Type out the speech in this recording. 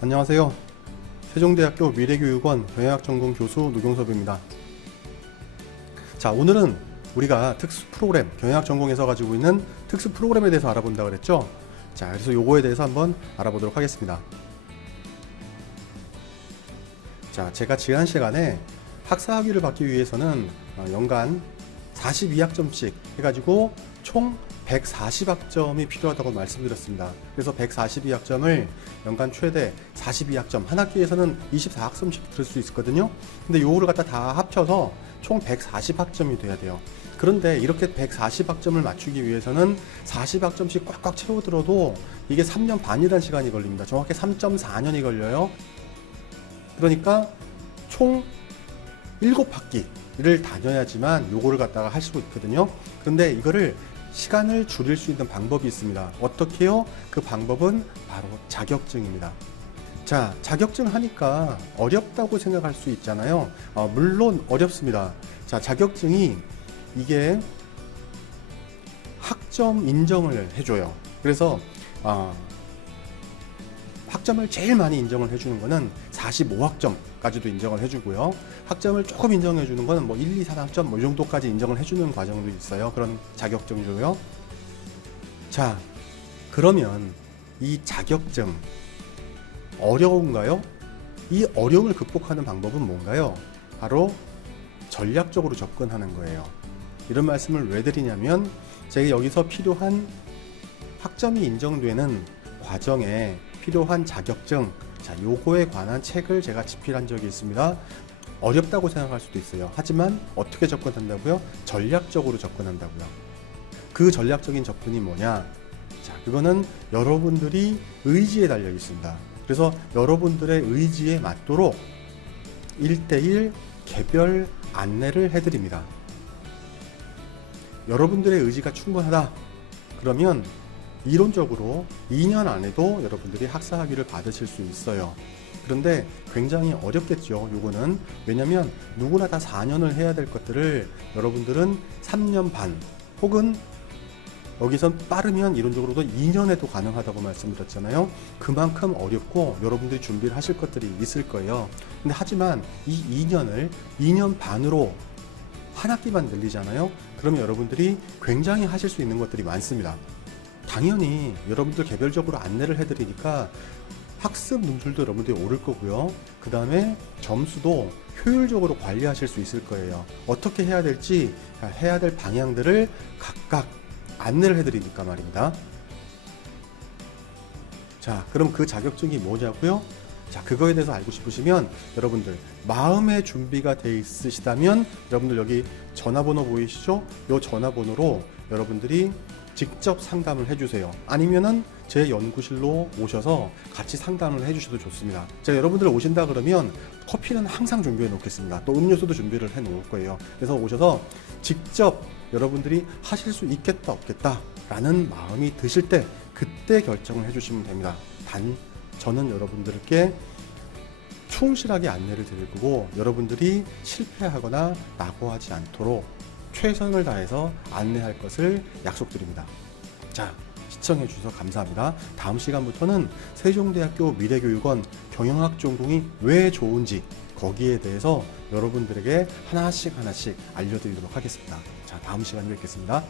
안녕하세요. 세종대학교 미래교육원 경영학 전공 교수 노경섭입니다. 자, 오늘은 우리가 특수 프로그램, 경영학 전공에서 가지고 있는 특수 프로그램에 대해서 알아본다 그랬죠? 자, 그래서 요거에 대해서 한번 알아보도록 하겠습니다. 자, 제가 지난 시간에 학사 학위를 받기 위해서는 어, 연간 42학점씩 해가지고 총 140학점이 필요하다고 말씀드렸습니다. 그래서 142학점을 연간 최대 42학점, 한 학기에서는 24학점씩 들을 수 있거든요. 근데 요거를 갖다 다 합쳐서 총 140학점이 돼야 돼요. 그런데 이렇게 140학점을 맞추기 위해서는 40학점씩 꽉꽉 채워들어도 이게 3년 반이라는 시간이 걸립니다. 정확히 3.4년이 걸려요. 그러니까 총 7학기를 다녀야지만 요거를 갖다가 할수 있거든요. 그런데 이거를 시간을 줄일 수 있는 방법이 있습니다. 어떻게요? 그 방법은 바로 자격증입니다. 자, 자격증 하니까 어렵다고 생각할 수 있잖아요. 어, 물론 어렵습니다. 자, 자격증이 이게 학점 인정을 해줘요. 그래서 어, 학점을 제일 많이 인정을 해주는 거는 45학점까지도 인정을 해주고요. 학점을 조금 인정해 주는 거는 뭐 1, 2, 3 학점 뭐이 정도까지 인정을 해주는 과정도 있어요. 그런 자격증이고요. 자, 그러면 이 자격증 어려운가요? 이 어려움을 극복하는 방법은 뭔가요? 바로 전략적으로 접근하는 거예요. 이런 말씀을 왜 드리냐면 제가 여기서 필요한 학점이 인정되는 과정에 필요한 자격증, 자, 요거에 관한 책을 제가 집필한 적이 있습니다. 어렵다고 생각할 수도 있어요. 하지만 어떻게 접근한다고요? 전략적으로 접근한다고요. 그 전략적인 접근이 뭐냐? 자, 그거는 여러분들이 의지에 달려 있습니다. 그래서 여러분들의 의지에 맞도록 1대1 개별 안내를 해드립니다. 여러분들의 의지가 충분하다. 그러면 이론적으로 2년 안에도 여러분들이 학사 학위를 받으실 수 있어요. 그런데 굉장히 어렵겠죠. 요거는 왜냐면 누구나 다 4년을 해야 될 것들을 여러분들은 3년 반 혹은 여기선 빠르면 이론적으로도 2년에도 가능하다고 말씀드렸잖아요. 그만큼 어렵고 여러분들이 준비를 하실 것들이 있을 거예요. 근데 하지만 이 2년을 2년 반으로 한 학기만 늘리잖아요. 그러면 여러분들이 굉장히 하실 수 있는 것들이 많습니다. 당연히 여러분들 개별적으로 안내를 해드리니까 학습 능률도 여러분들이 오를 거고요. 그 다음에 점수도 효율적으로 관리하실 수 있을 거예요. 어떻게 해야 될지 해야 될 방향들을 각각 안내를 해드리니까 말입니다. 자, 그럼 그 자격증이 뭐냐고요? 자, 그거에 대해서 알고 싶으시면 여러분들 마음의 준비가 돼 있으시다면 여러분들 여기 전화번호 보이시죠? 이 전화번호로 여러분들이 직접 상담을 해주세요. 아니면은 제 연구실로 오셔서 같이 상담을 해주셔도 좋습니다. 제가 여러분들 오신다 그러면 커피는 항상 준비해 놓겠습니다. 또 음료수도 준비를 해 놓을 거예요. 그래서 오셔서 직접 여러분들이 하실 수 있겠다 없겠다 라는 마음이 드실 때 그때 결정을 해주시면 됩니다. 단 저는 여러분들께 충실하게 안내를 드릴 거고 여러분들이 실패하거나 낙오하지 않도록 최선을 다해서 안내할 것을 약속드립니다. 자, 시청해 주셔서 감사합니다. 다음 시간부터는 세종대학교 미래교육원 경영학 전공이 왜 좋은지 거기에 대해서 여러분들에게 하나씩 하나씩 알려드리도록 하겠습니다. 자, 다음 시간에 뵙겠습니다.